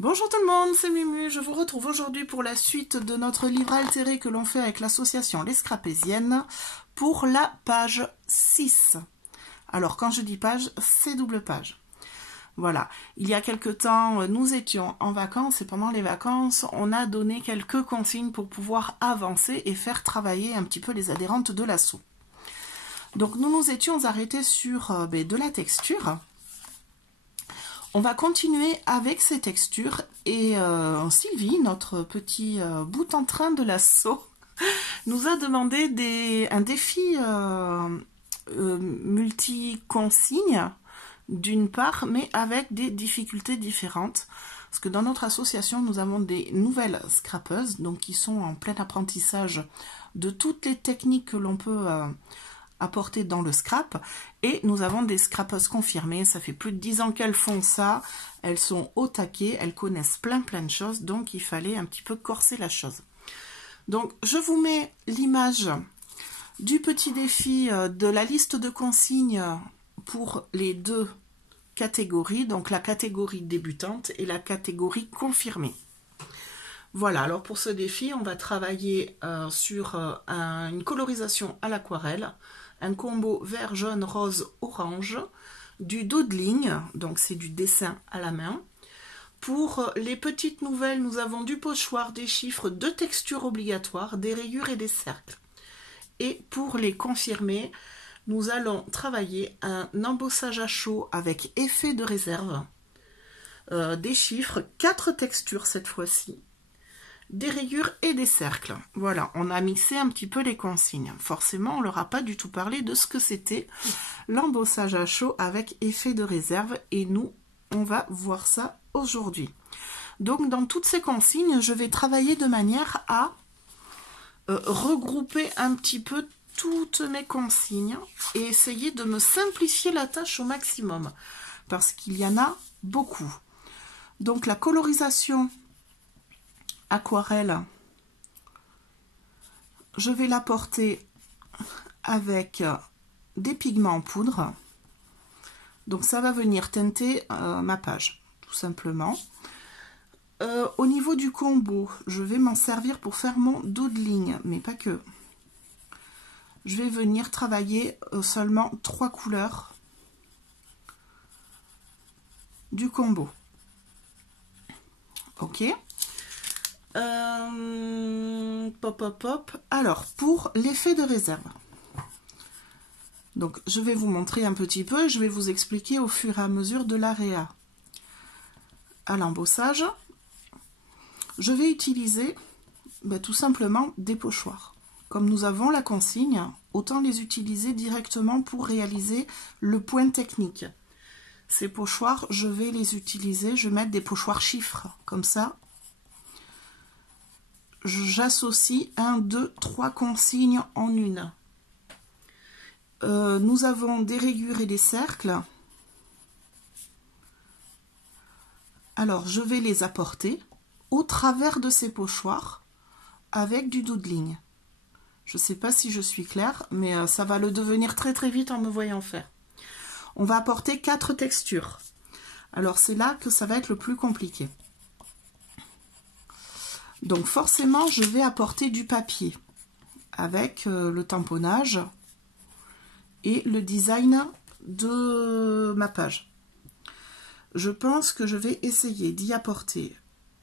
Bonjour tout le monde, c'est Mumu, je vous retrouve aujourd'hui pour la suite de notre livre altéré que l'on fait avec l'association Les Scrapésiennes pour la page 6. Alors quand je dis page, c'est double page. Voilà, il y a quelque temps, nous étions en vacances et pendant les vacances, on a donné quelques consignes pour pouvoir avancer et faire travailler un petit peu les adhérentes de l'assaut. Donc nous nous étions arrêtés sur de la texture. On va continuer avec ces textures et Sylvie, notre petit bout en train de l'assaut, nous a demandé un défi multi-consignes d'une part, mais avec des difficultés différentes. Parce que dans notre association, nous avons des nouvelles scrapeuses, donc qui sont en plein apprentissage de toutes les techniques que l'on peut apporter dans le scrap, et nous avons des scrapeuses confirmées, ça fait plus de 10 ans qu'elles font ça, elles sont au taquet, elles connaissent plein de choses, donc il fallait un petit peu corser la chose. Donc je vous mets l'image du petit défi de la liste de consignes pour les deux catégories, donc la catégorie débutante et la catégorie confirmée. Voilà, alors pour ce défi, on va travailler sur une colorisation à l'aquarelle, un combo vert, jaune, rose, orange, du doodling, donc c'est du dessin à la main. Pour les petites nouvelles, nous avons du pochoir, des chiffres, deux textures obligatoires, des rayures et des cercles. Et pour les confirmés, nous allons travailler un embossage à chaud avec effet de réserve, des chiffres, 4 textures cette fois-ci, des rayures et des cercles. Voilà, on a mixé un petit peu les consignes. Forcément, on leur a pas du tout parlé de ce que c'était l'embossage à chaud avec effet de réserve, et nous, on va voir ça aujourd'hui. Donc, dans toutes ces consignes, je vais travailler de manière à regrouper un petit peu toutes mes consignes et essayer de me simplifier la tâche au maximum, parce qu'il y en a beaucoup. Donc, la colorisation aquarelle, je vais l'apporter avec des pigments en poudre. Donc ça va venir teinter ma page, tout simplement. Au niveau du combo, je vais m'en servir pour faire mon doodling, mais pas que. Je vais venir travailler seulement 3 couleurs du combo. Ok. Alors, pour l'effet de réserve. Donc, je vais vous montrer un petit peu, je vais vous expliquer au fur et à mesure de l'AREA. À l'embossage, je vais utiliser tout simplement des pochoirs. Comme nous avons la consigne, autant les utiliser directement pour réaliser le point technique. Ces pochoirs, je vais les utiliser, je vais mettre des pochoirs chiffres, comme ça. J'associe 1, 2, 3 consignes en une. Nous avons des rayures et des cercles. Alors, je vais les apporter au travers de ces pochoirs avec du doodling. Je ne sais pas si je suis claire, mais ça va le devenir très vite en me voyant faire. On va apporter 4 textures. Alors, c'est là que ça va être le plus compliqué. Donc, forcément, je vais apporter du papier avec le tamponnage et le design de ma page. Je pense que je vais essayer d'y apporter.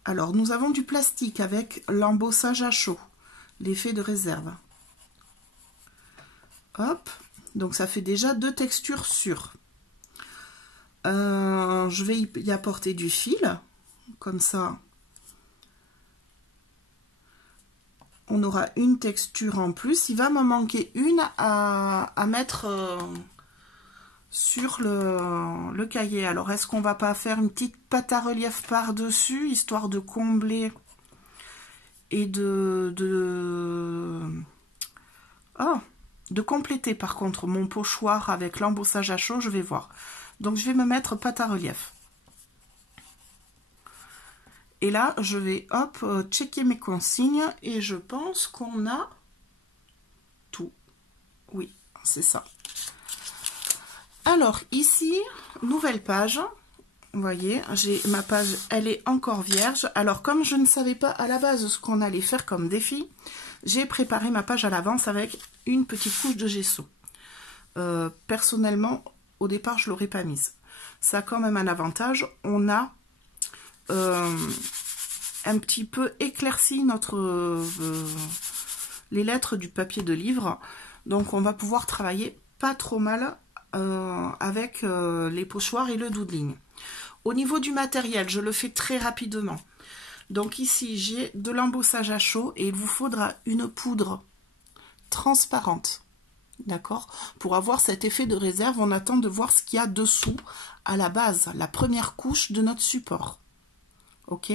Alors, nous avons du plastique avec l'embossage à chaud, l'effet de réserve. Hop, donc ça fait déjà 2 textures sûres. Je vais y apporter du fil, comme ça. On aura une texture en plus. Il va m'en manquer une à mettre sur le cahier. Alors, est-ce qu'on va pas faire une petite pâte à relief par-dessus, histoire de combler et de compléter par contre mon pochoir avec l'embossage à chaud, je vais voir. Donc, je vais me mettre pâte à relief. Et là, je vais, hop, checker mes consignes et je pense qu'on a tout. Oui, c'est ça. Alors, ici, nouvelle page. Vous voyez, ma page, elle est encore vierge. Alors, comme je ne savais pas à la base ce qu'on allait faire comme défi, j'ai préparé ma page à l'avance avec une petite couche de gesso. Personnellement, au départ, je ne l'aurais pas mise. Ça a quand même un avantage. On a un petit peu éclairci les lettres du papier de livre. Donc, on va pouvoir travailler pas trop mal avec les pochoirs et le doodling. Au niveau du matériel, je le fais très rapidement. Donc ici, j'ai de l'embossage à chaud et il vous faudra une poudre transparente. D'accord? Pour avoir cet effet de réserve, on attend de voir ce qu'il y a dessous, à la base, la première couche de notre support. Ok?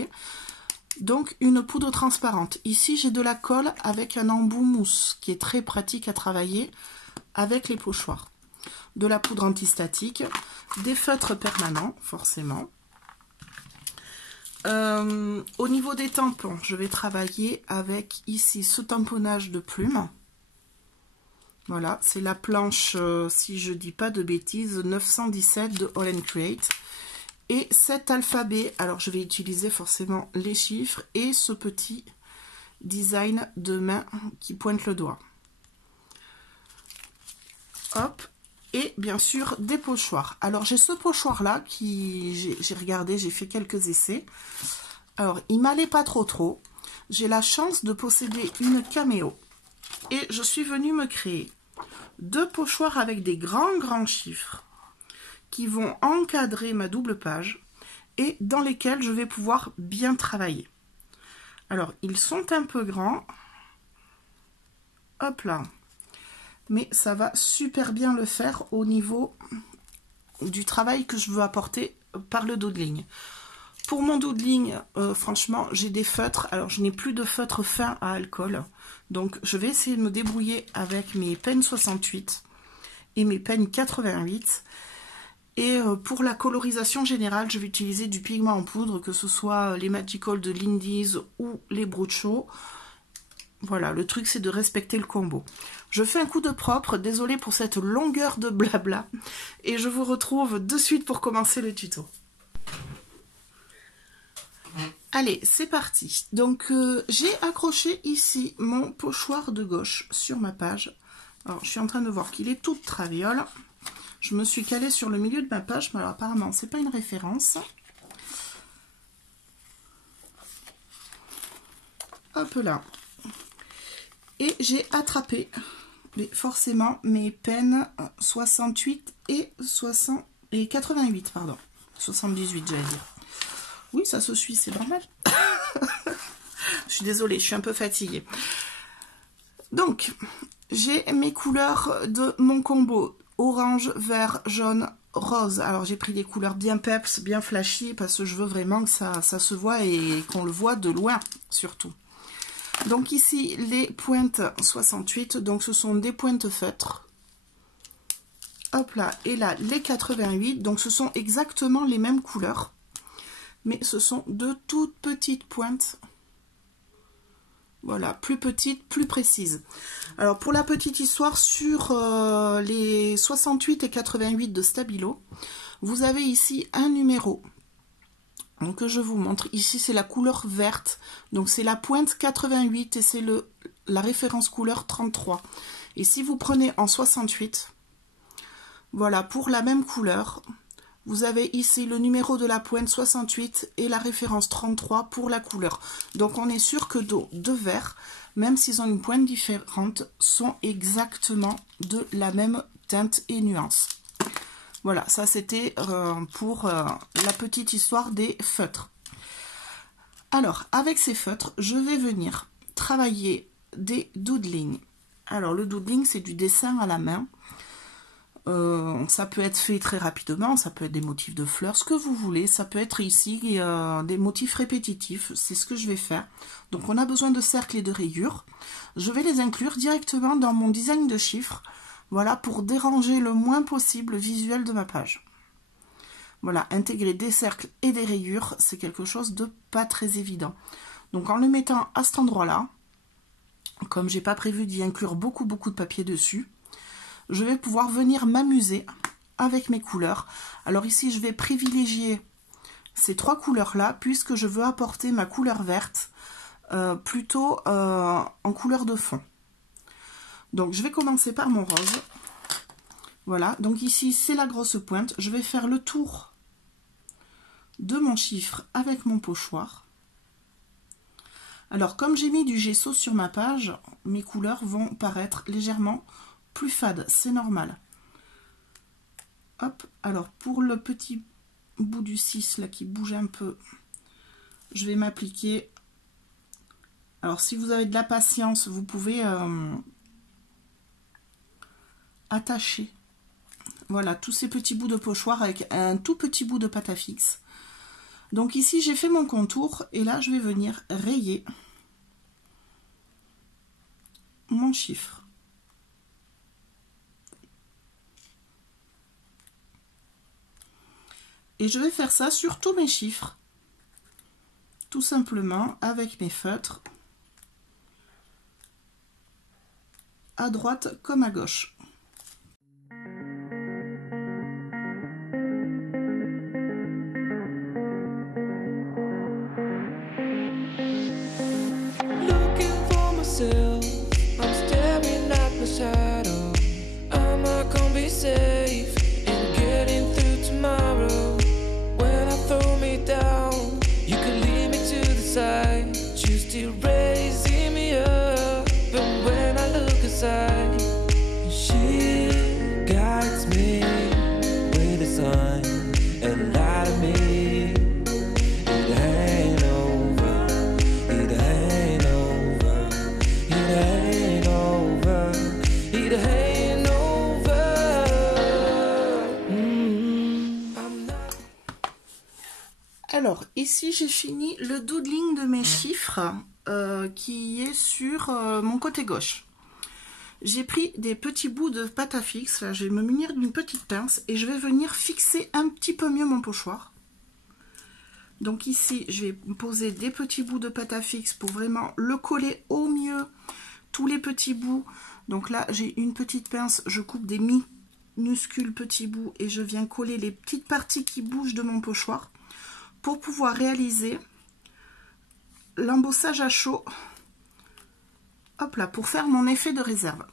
Donc, une poudre transparente. Ici, j'ai de la colle avec un embout mousse, qui est très pratique à travailler avec les pochoirs. De la poudre antistatique, des feutres permanents, forcément. Au niveau des tampons, je vais travailler avec ici ce tamponnage de plumes. Voilà, c'est la planche, si je dis pas de bêtises, 917 de All & Create. Et cet alphabet, alors je vais utiliser forcément les chiffres et ce petit design de main qui pointe le doigt. Hop, et bien sûr des pochoirs. Alors j'ai ce pochoir là qui, j'ai regardé, j'ai fait quelques essais. Alors il m'allait pas trop. J'ai la chance de posséder une Cameo. Et je suis venue me créer deux pochoirs avec des grands chiffres qui vont encadrer ma double page et dans lesquels je vais pouvoir bien travailler. Alors, ils sont un peu grands. Hop là. Mais ça va super bien le faire au niveau du travail que je veux apporter par le doodling. Pour mon doodling, franchement, j'ai des feutres. Alors, je n'ai plus de feutre fin à alcool. Donc, je vais essayer de me débrouiller avec mes pennes 68 et mes pennes 88. Et pour la colorisation générale, je vais utiliser du pigment en poudre, que ce soit les Magical de Lindy's ou les Brucho. Voilà, le truc c'est de respecter le combo. Je fais un coup de propre, désolée pour cette longueur de blabla. Et je vous retrouve de suite pour commencer le tuto. Allez, c'est parti. Donc, j'ai accroché ici mon pochoir de gauche sur ma page. Alors, je suis en train de voir qu'il est tout traviole. Je me suis calée sur le milieu de ma page, mais alors apparemment, c'est pas une référence. Hop là. Et j'ai attrapé, mais forcément, mes pennes 68 et 88, pardon. 78, j'allais dire. Oui, ça se suit, c'est normal. Je suis désolée, je suis un peu fatiguée. Donc, j'ai mes couleurs de mon combo. Orange, vert, jaune, rose. Alors j'ai pris des couleurs bien peps, bien flashy, parce que je veux vraiment que ça se voit et qu'on le voit de loin, surtout. Donc ici, les pointes 68, donc ce sont des pointes feutres. Hop là, et là, les 88, donc ce sont exactement les mêmes couleurs, mais ce sont de toutes petites pointes. Voilà, plus petite, plus précise. Alors, pour la petite histoire, sur les 68 et 88 de Stabilo, vous avez ici un numéro. Donc, que je vous montre. Ici, c'est la couleur verte. Donc, c'est la pointe 88 et c'est la référence couleur 33. Et si vous prenez en 68, voilà, pour la même couleur, vous avez ici le numéro de la pointe 68 et la référence 33 pour la couleur. Donc on est sûr que nos deux verres, même s'ils ont une pointe différente, sont exactement de la même teinte et nuance. Voilà, ça c'était pour la petite histoire des feutres. Alors, avec ces feutres, je vais venir travailler des doodlings. Alors le doodling, c'est du dessin à la main. Ça peut être fait très rapidement, ça peut être des motifs de fleurs, ce que vous voulez, ça peut être ici des motifs répétitifs, c'est ce que je vais faire. Donc on a besoin de cercles et de rayures, je vais les inclure directement dans mon design de chiffres, voilà, pour déranger le moins possible le visuel de ma page. Voilà, intégrer des cercles et des rayures, c'est quelque chose de pas très évident. Donc en le mettant à cet endroit-là, comme j'ai pas prévu d'y inclure beaucoup de papier dessus, je vais pouvoir venir m'amuser avec mes couleurs. Alors ici, je vais privilégier ces 3 couleurs-là, puisque je veux apporter ma couleur verte plutôt en couleur de fond. Donc je vais commencer par mon rose. Voilà, donc ici c'est la grosse pointe. Je vais faire le tour de mon chiffre avec mon pochoir. Alors comme j'ai mis du gesso sur ma page, mes couleurs vont paraître légèrement plus fades, c'est normal. Hop, alors pour le petit bout du 6 là qui bouge un peu, je vais m'appliquer. Alors si vous avez de la patience, vous pouvez attacher, voilà, tous ces petits bouts de pochoir avec un tout petit bout de pâte à fixe. Donc ici j'ai fait mon contour et là je vais venir rayer mon chiffre. Et je vais faire ça sur tous mes chiffres, tout simplement avec mes feutres, à droite comme à gauche. I'm staring at my shadow. I'm not gonna be safe in getting through tomorrow. When I throw me down, you could lead me to the side. You still raising me up, and when I look aside, she guides me with a sign and light of me. Alors ici j'ai fini le doodling de mes chiffres qui est sur mon côté gauche. J'ai pris des petits bouts de pâte à fixe, là je vais me munir d'une petite pince et je vais venir fixer un petit peu mieux mon pochoir. Donc ici je vais poser des petits bouts de pâte à fixe pour vraiment le coller au mieux, tous les petits bouts. Donc là j'ai une petite pince, je coupe des minuscules petits bouts et je viens coller les petites parties qui bougent de mon pochoir pour pouvoir réaliser l'embossage à chaud. Hop là, pour faire mon effet de réserve.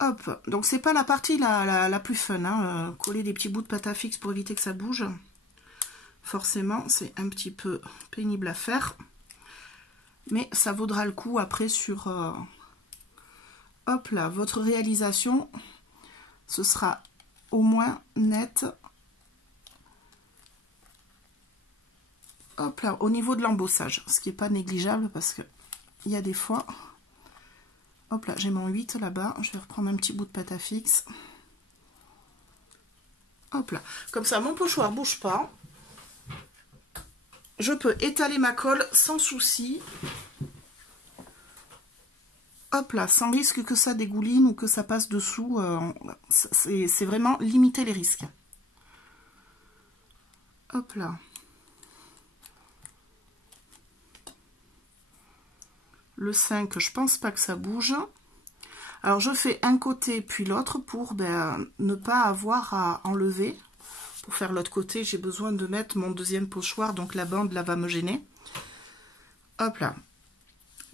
Hop, donc c'est pas la partie la plus fun, hein, coller des petits bouts de pâte à fixe pour éviter que ça bouge. Forcément, c'est un petit peu pénible à faire. Mais ça vaudra le coup après sur... hop là, votre réalisation, ce sera au moins net. Hop là, au niveau de l'embossage, ce qui n'est pas négligeable parce que il y a des fois... Hop là, j'ai mon 8 là-bas, je vais reprendre un petit bout de pâte à fixe. Hop là, comme ça mon pochoir ne bouge pas. Je peux étaler ma colle sans souci. Hop là, sans risque que ça dégouline ou que ça passe dessous. C'est vraiment limiter les risques. Hop là. Le 5, je pense pas que ça bouge. Alors je fais un côté puis l'autre pour ne pas avoir à enlever. Pour faire l'autre côté, j'ai besoin de mettre mon deuxième pochoir, donc la bande là va me gêner. Hop là.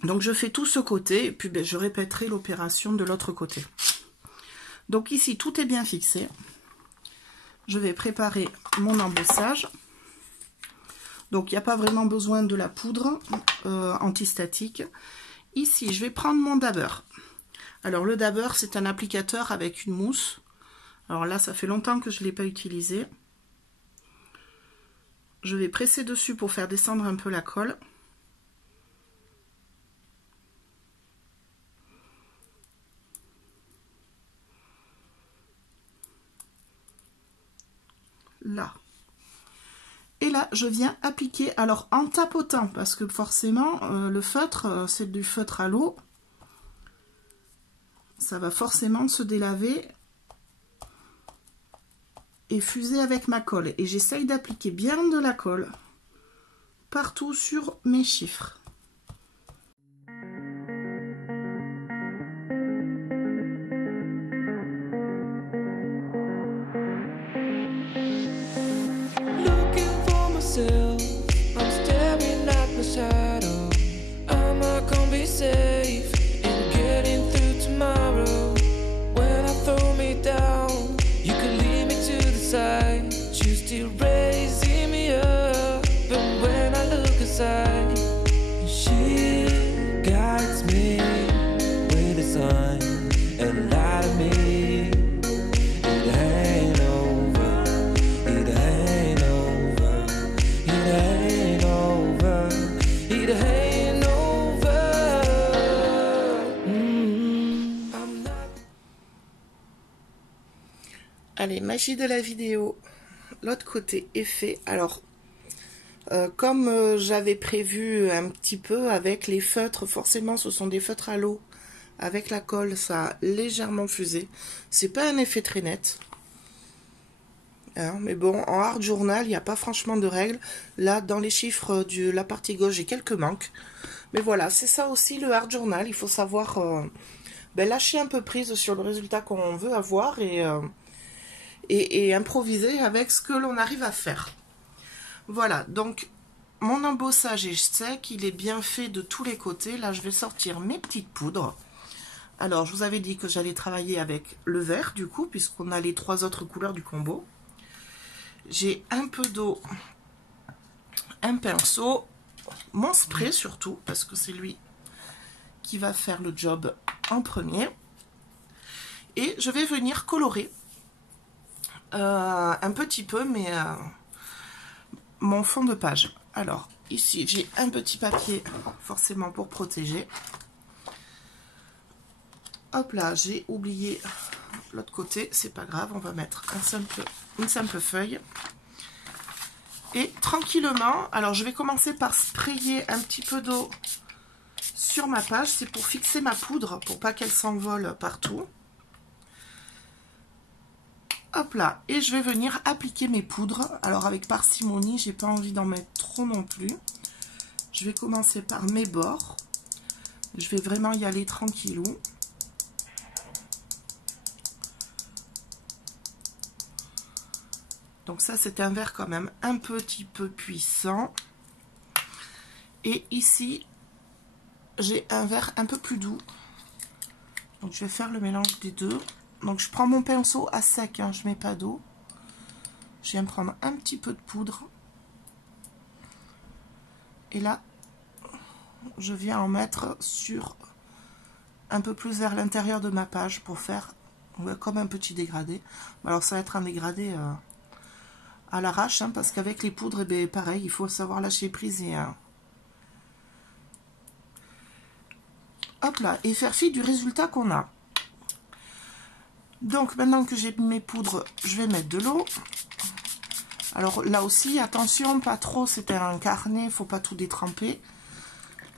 Donc je fais tout ce côté et puis je répéterai l'opération de l'autre côté. Donc ici tout est bien fixé. Je vais préparer mon embossage. Donc il n'y a pas vraiment besoin de la poudre antistatique. Ici je vais prendre mon dabber. Alors le dabber c'est un applicateur avec une mousse. Alors là ça fait longtemps que je ne l'ai pas utilisé. Je vais presser dessus pour faire descendre un peu la colle. Là. Et là, je viens appliquer, alors en tapotant, parce que forcément, le feutre, c'est du feutre à l'eau. Ça va forcément se délaver et fuser avec ma colle. Et j'essaye d'appliquer bien de la colle partout sur mes chiffres. Look safe in getting through tomorrow. When I throw me down, you could lead me to the side. You still raising me up, but when I look aside, she guides me with a sign and lie to me. It ain't over, it ain't over, it ain't over, it ain't over. I'm not. Allez, magie de la vidéo. L'autre côté est fait. Alors, comme j'avais prévu un petit peu avec les feutres, forcément ce sont des feutres à l'eau. Avec la colle, ça a légèrement fusé. C'est pas un effet très net. Hein, mais bon, en hard journal, il n'y a pas franchement de règles. Là, dans les chiffres de la partie gauche, j'ai quelques manques. Mais voilà, c'est ça aussi le hard journal. Il faut savoir lâcher un peu prise sur le résultat qu'on veut avoir et improviser avec ce que l'on arrive à faire. Voilà, donc mon embossage est sec, il est bien fait de tous les côtés. Là, je vais sortir mes petites poudres. Alors, je vous avais dit que j'allais travailler avec le vert, du coup, puisqu'on a les 3 autres couleurs du combo. J'ai un peu d'eau, un pinceau, mon spray surtout, parce que c'est lui qui va faire le job en premier. Et je vais venir colorer un petit peu, mais mon fond de page. Alors, ici, j'ai un petit papier, forcément pour protéger. Hop là, j'ai oublié l'autre côté, c'est pas grave, on va mettre une simple feuille. Et tranquillement, alors je vais commencer par sprayer un petit peu d'eau sur ma page, c'est pour fixer ma poudre, pour pas qu'elle s'envole partout. Hop là, et je vais venir appliquer mes poudres. Alors avec parcimonie, j'ai pas envie d'en mettre trop non plus. Je vais commencer par mes bords. Je vais vraiment y aller tranquillou. Donc ça, c'est un vert quand même un petit peu puissant. Et ici, j'ai un vert un peu plus doux. Donc je vais faire le mélange des deux. Donc je prends mon pinceau à sec, hein, je ne mets pas d'eau. Je viens prendre un petit peu de poudre. Et là, je viens en mettre sur un peu plus vers l'intérieur de ma page pour faire comme un petit dégradé. Alors ça va être un dégradé à l'arrache, hein, parce qu'avec les poudres, eh bien, pareil, il faut savoir lâcher prise et hop là, et faire fi du résultat qu'on a. Donc maintenant que j'ai mes poudres, je vais mettre de l'eau. Alors là aussi, attention, pas trop, c'est un carnet, il ne faut pas tout détremper.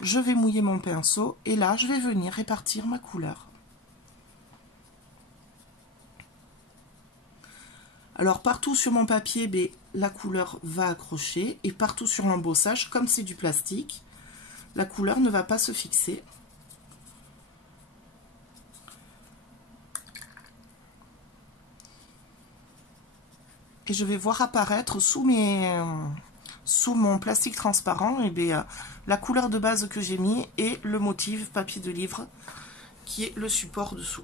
Je vais mouiller mon pinceau et là, je vais venir répartir ma couleur. Alors partout sur mon papier, ben, la couleur va accrocher et partout sur l'embossage, comme c'est du plastique, la couleur ne va pas se fixer. Et je vais voir apparaître sous mon plastique transparent et bien, la couleur de base que j'ai mis et le motif papier de livre qui est le support dessous.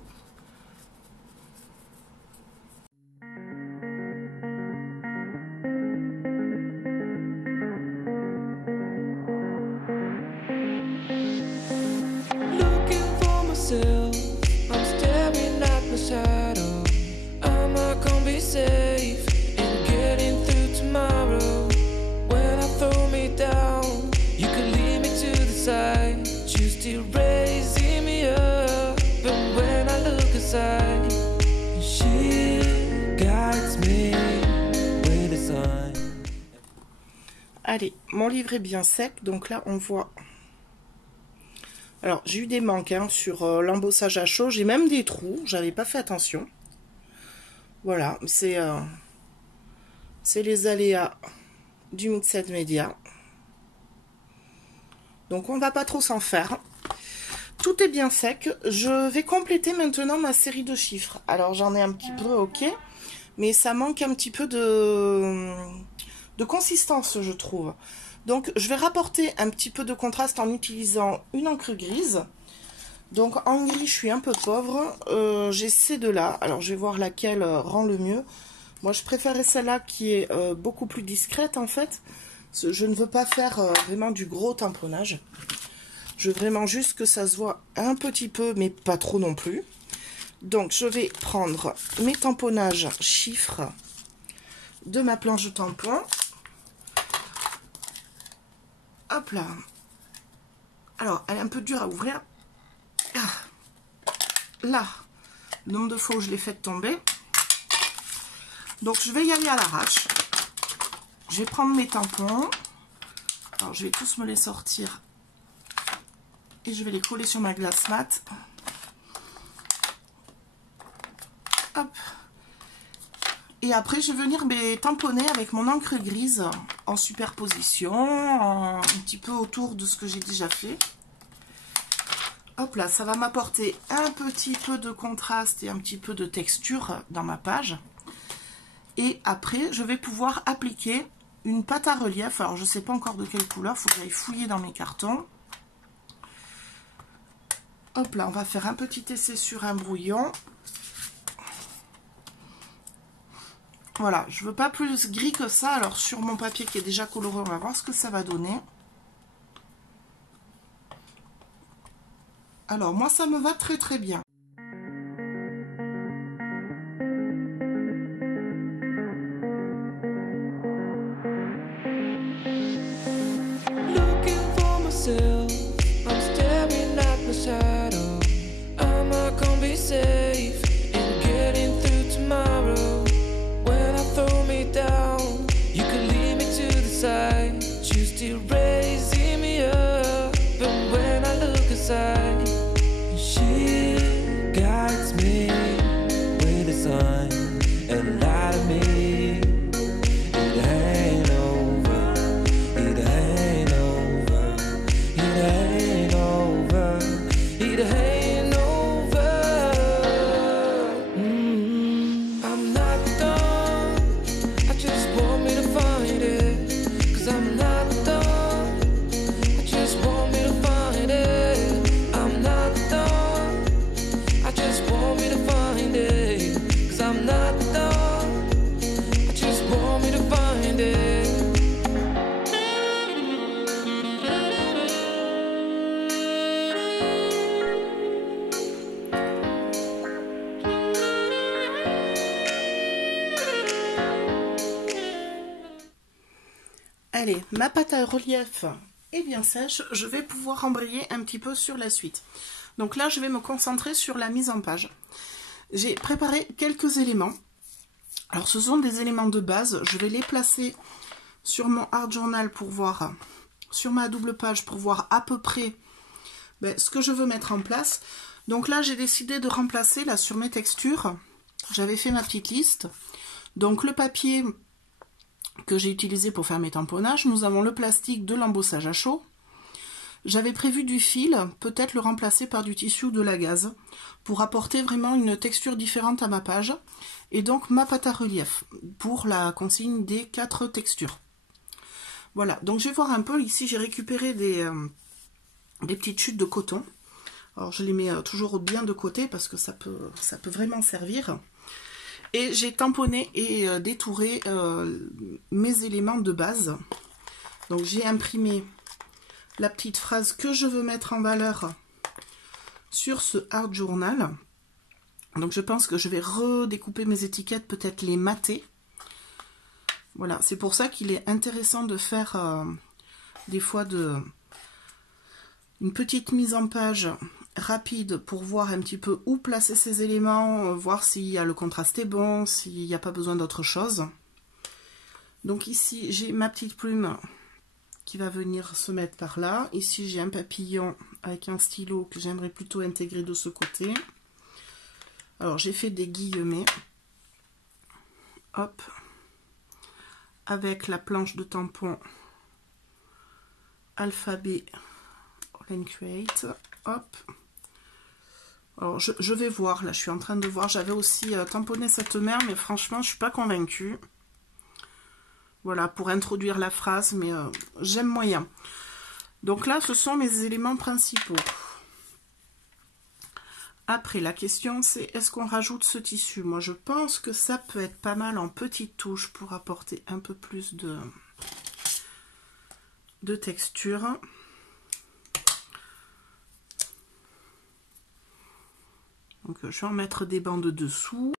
Looking for myself, I'm staring at my shadow. Am I gonna be safe in getting through tomorrow? When I throw me down, you could lead me to the side. You still raising me up, but when I look aside, she guides me with a sign. Allez, mon livre est bien sec, donc là on voit. Alors j'ai eu des manques hein, sur l'embossage à chaud, j'ai même des trous, j'avais pas fait attention. Voilà, c'est les aléas du Mixed Media. Donc on va pas trop s'en faire. Tout est bien sec. Je vais compléter maintenant ma série de chiffres. Alors j'en ai un petit peu, ok, mais ça manque un petit peu de de consistance, je trouve. Donc, je vais rapporter un petit peu de contraste en utilisant une encre grise. Donc, en gris, je suis un peu pauvre. J'ai ces deux-là. Alors, je vais voir laquelle rend le mieux. Moi, je préférais celle-là qui est beaucoup plus discrète, en fait. Je ne veux pas faire vraiment du gros tamponnage. Je veux vraiment juste que ça se voit un petit peu, mais pas trop non plus. Donc, je vais prendre mes tamponnages chiffres de ma planche de tampon. Hop là. Alors, elle est un peu dure à ouvrir. Là, le nombre de fois où je l'ai fait tomber. Donc, je vais y aller à l'arrache. Je vais prendre mes tampons. Alors, je vais tous me les sortir. Et je vais les coller sur ma glace mat. Hop. Et après, je vais venir les tamponner avec mon encre grise en superposition, un petit peu autour de ce que j'ai déjà fait. Hop là, ça va m'apporter un petit peu de contraste et un petit peu de texture dans ma page. Et après, je vais pouvoir appliquer une pâte à relief. Alors, je ne sais pas encore de quelle couleur, il faut que j'aille fouiller dans mes cartons. Hop là, on va faire un petit essai sur un brouillon. Voilà, je veux pas plus gris que ça. Alors, sur mon papier qui est déjà coloré, on va voir ce que ça va donner. Alors, moi, ça me va très très bien. Looking for myself, I'm staring at my shadow. Am I gonna be safe in getting through tomorrow? When I throw me down, you can lead me to the side. You still raising me up, but when I look aside, she guides me with the sun and light of me. It ain't over, it ain't over, it ain't over, it ain't over. I'm not done, I just want me to find it. 'Cause I'm not done, I just want me to find it. I'm not done, I just want me to find it. 'Cause I'm not done, I just want me to find it. Allez, ma pâte à relief est bien sèche. Je vais pouvoir embrayer un petit peu sur la suite. Donc là, je vais me concentrer sur la mise en page. J'ai préparé quelques éléments. Alors, ce sont des éléments de base. Je vais les placer sur mon art journal pour voir, sur ma double page, pour voir à peu près ce que je veux mettre en place. Donc là, j'ai décidé de remplacer, là, sur mes textures, j'avais fait ma petite liste. Donc, le papier que j'ai utilisé pour faire mes tamponnages, nous avons le plastique de l'embossage à chaud. J'avais prévu du fil, peut-être le remplacer par du tissu ou de la gaze, pour apporter vraiment une texture différente à ma page. Et donc ma pâte à relief, pour la consigne des 4 textures. Voilà, donc je vais voir un peu, ici j'ai récupéré des petites chutes de coton. Alors je les mets toujours bien de côté, parce que ça peut vraiment servir. Et j'ai tamponné et détouré mes éléments de base. Donc j'ai imprimé la petite phrase que je veux mettre en valeur sur ce art journal. Donc je pense que je vais redécouper mes étiquettes, peut-être les mater. Voilà, c'est pour ça qu'il est intéressant de faire des fois une petite mise en page rapide pour voir un petit peu où placer ces éléments, voir si le contraste est bon, s'il n'y a pas besoin d'autre chose. Donc ici j'ai ma petite plume qui va venir se mettre par là. Ici j'ai un papillon avec un stylo que j'aimerais plutôt intégrer de ce côté. Alors j'ai fait des guillemets, hop, avec la planche de tampon alphabet All Create, hop. Alors je vais voir, là je suis en train de voir, j'avais aussi tamponné cette mer, mais franchement je suis pas convaincue. Voilà, pour introduire la phrase, mais j'aime moyen. Donc là, ce sont mes éléments principaux. Après, la question c'est, est-ce qu'on rajoute ce tissu? Moi, je pense que ça peut être pas mal en petites touches pour apporter un peu plus de texture. Donc, je vais en mettre des bandes dessous.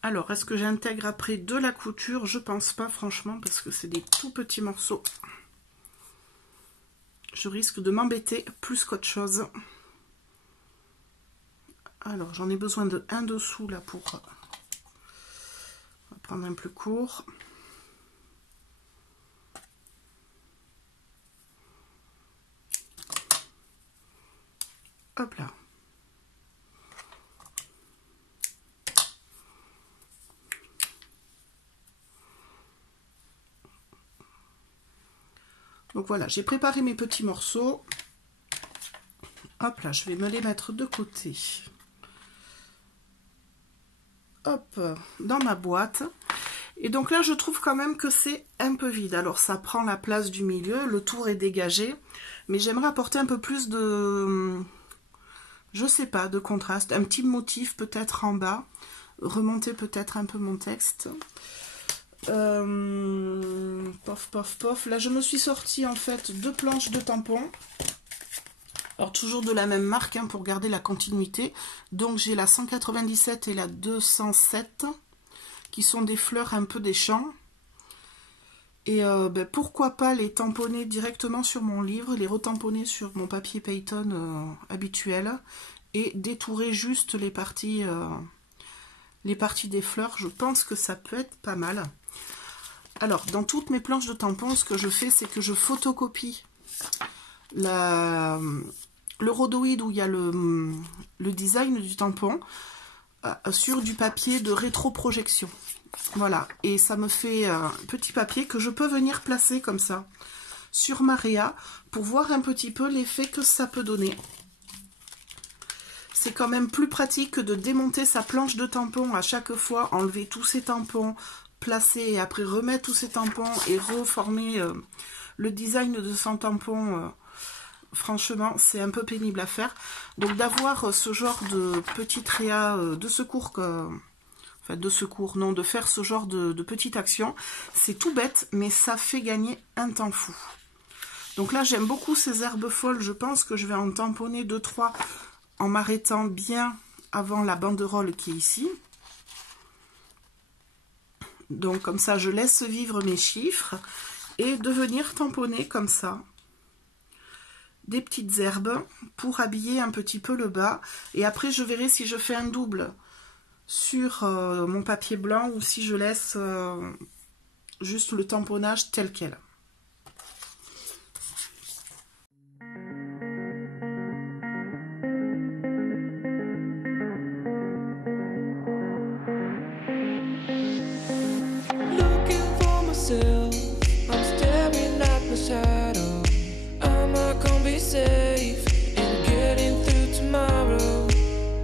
Alors, est-ce que j'intègre après de la couture? Je pense pas, franchement, parce que c'est des tout petits morceaux. Je risque de m'embêter plus qu'autre chose. Alors, j'en ai besoin de un dessous, là, pour... On va prendre un plus court. Hop là. Donc voilà, j'ai préparé mes petits morceaux. Hop là, je vais me les mettre de côté. Hop, dans ma boîte. Et donc là, je trouve quand même que c'est un peu vide. Alors, ça prend la place du milieu, le tour est dégagé. Mais j'aimerais apporter un peu plus de... Je sais pas, de contraste. Un petit motif peut-être en bas. Remonter peut-être un peu mon texte. Pof, pof, pof. Là, je me suis sortie en fait 2 planches de tampons. Alors, toujours de la même marque hein, pour garder la continuité. Donc, j'ai la 197 et la 207 qui sont des fleurs un peu des champs. Et pourquoi pas les tamponner directement sur mon livre, les retamponner sur mon papier Payton habituel et détourer juste les parties des fleurs. Je pense que ça peut être pas mal. Alors, dans toutes mes planches de tampons, ce que je fais, c'est que je photocopie le rhodoïde où il y a le design du tampon sur du papier de rétroprojection. Voilà, et ça me fait un petit papier que je peux venir placer comme ça sur ma réa pour voir un petit peu l'effet que ça peut donner. C'est quand même plus pratique que de démonter sa planche de tampons à chaque fois, enlever tous ces tampons, placer et après remettre tous ces tampons et reformer le design de son tampon. Franchement, c'est un peu pénible à faire. Donc d'avoir ce genre de petite réa de secours de faire ce genre de petite action, c'est tout bête, mais ça fait gagner un temps fou. Donc là, j'aime beaucoup ces herbes folles, je pense que je vais en tamponner 2-3 en m'arrêtant bien avant la banderole qui est ici. Donc comme ça, je laisse vivre mes chiffres et de venir tamponner comme ça des petites herbes pour habiller un petit peu le bas. Et après, je verrai si je fais un double sur mon papier blanc ou si je laisse juste le tamponnage tel quel. Looking for myself, I'm staring at my shadow. Am I gonna be safe in getting through tomorrow?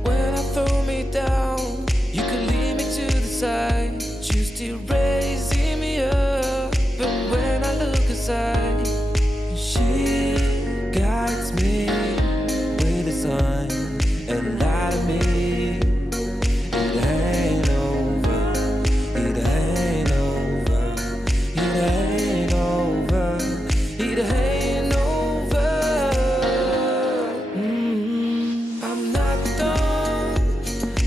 When I throw me down, you could lead me to the side. You still raising me up, but when I look aside, she guides me with a sign and lie to me. It ain't over, it ain't over, it ain't over, it ain't over. I'm not done,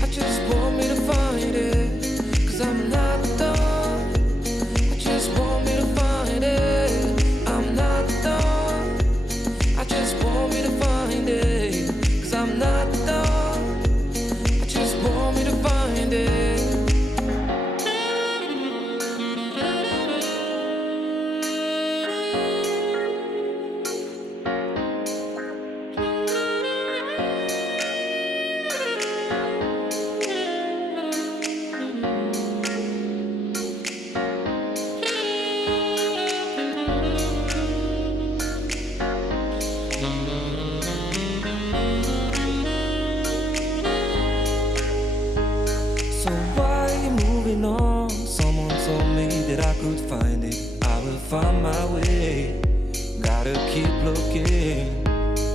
I just want me to find it. 'Cause I'm not done, I just want me to find it. I could find it, I will find my way. Gotta keep looking.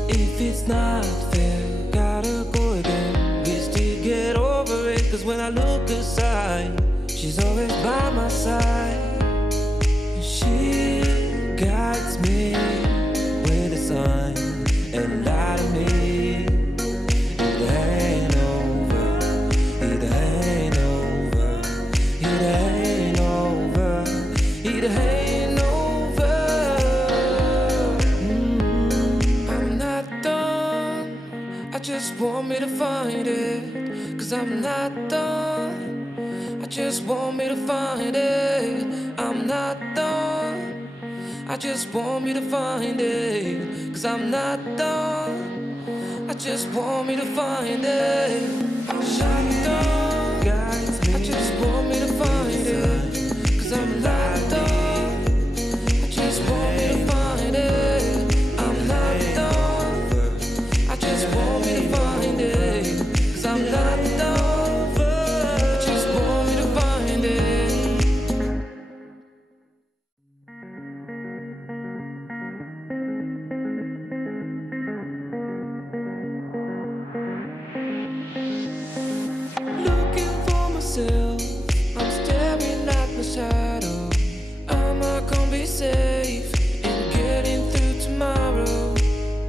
If it's not fair, gotta go again. We still get over it, cause when I look aside, she's always by my side. She guides me with a sign and lie to me. It ain't over, it ain't over, it ain't over, it ain't over. I'm not done, I just want me to find it. Cause I'm not done, I just want me to find it. I'm not done, I just want me to find it. Cause I'm not done, I just want me to find it. I'm not done, I just want me to find it. Cause I'm not done, I just want me to find it. I'm not done, I just want me to find it. Cause I'm not done, I just want me to find it. Looking for myself, I'm staring at my shadow. Am I gonna be safe in getting through tomorrow?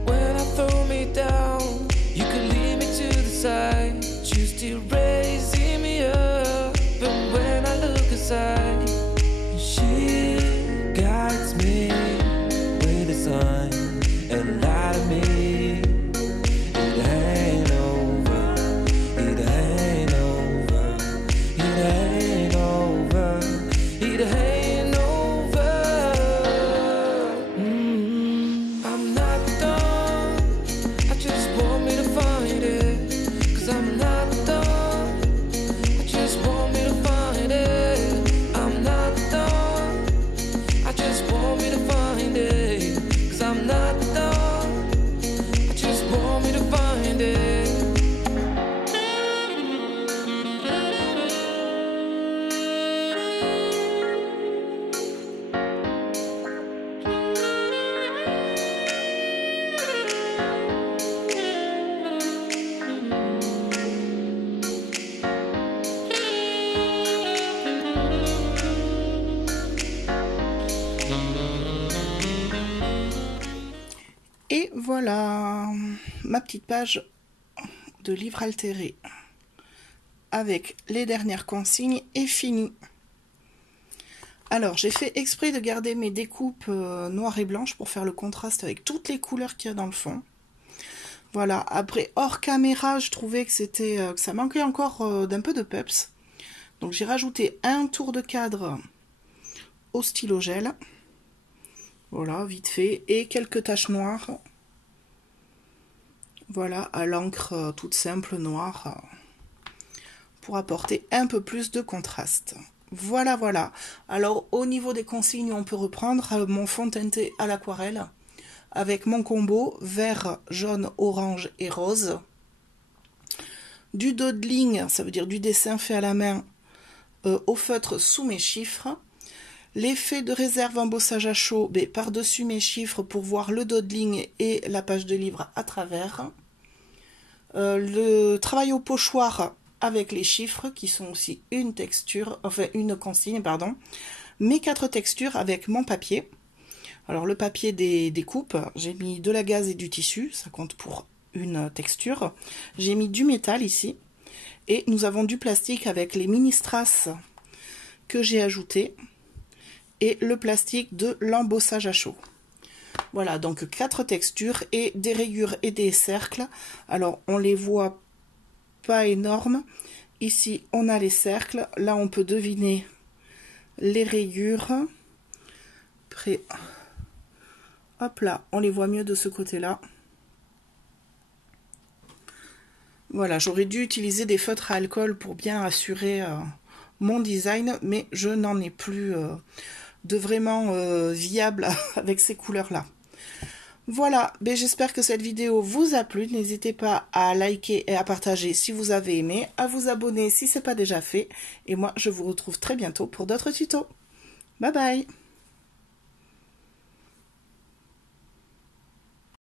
When I throw me down, you could lead me to the side. You still raising me up, but when I look aside, she guides me with a sign and lie to me. It ain't over, it ain't over, it ain't over, it ain't over. I'm not done, I just want me to find it. Cause I'm not done, I just want me to find it. I'm not done, I just want me to find it. Cause I'm not done, I just want me to find it. Et voilà, ma petite page de livre altéré avec les dernières consignes est finie. Alors, j'ai fait exprès de garder mes découpes noires et blanches pour faire le contraste avec toutes les couleurs qu'il y a dans le fond. Voilà, après, hors caméra, je trouvais que c'était que ça manquait encore d'un peu de peps. Donc, j'ai rajouté un tour de cadre au stylo gel. Voilà, vite fait. Et quelques taches noires. Voilà, à l'encre toute simple noire. Pour apporter un peu plus de contraste. Voilà, voilà. Alors, au niveau des consignes, on peut reprendre mon fond teinté à l'aquarelle. Avec mon combo vert, jaune, orange et rose. Du doodling, ça veut dire du dessin fait à la main au feutre sous mes chiffres. L'effet de réserve embossage à chaud par-dessus mes chiffres pour voir le doodling et la page de livre à travers. Le travail au pochoir avec les chiffres qui sont aussi une texture, enfin une consigne, pardon. Mes 4 textures avec mon papier. Alors le papier des découpes, j'ai mis de la gaze et du tissu, ça compte pour une texture. J'ai mis du métal ici. Et nous avons du plastique avec les mini strass que j'ai ajouté. Et le plastique de l'embossage à chaud. Voilà, donc 4 textures et des rayures et des cercles. Alors, on les voit pas énormes. Ici, on a les cercles. Là, on peut deviner les rayures. Après, hop là, on les voit mieux de ce côté-là. Voilà, j'aurais dû utiliser des feutres à alcool pour bien assurer mon design, mais je n'en ai plus de vraiment viable avec ces couleurs-là. Voilà, j'espère que cette vidéo vous a plu. N'hésitez pas à liker et à partager si vous avez aimé, à vous abonner si ce n'est pas déjà fait. Et moi, je vous retrouve très bientôt pour d'autres tutos. Bye bye!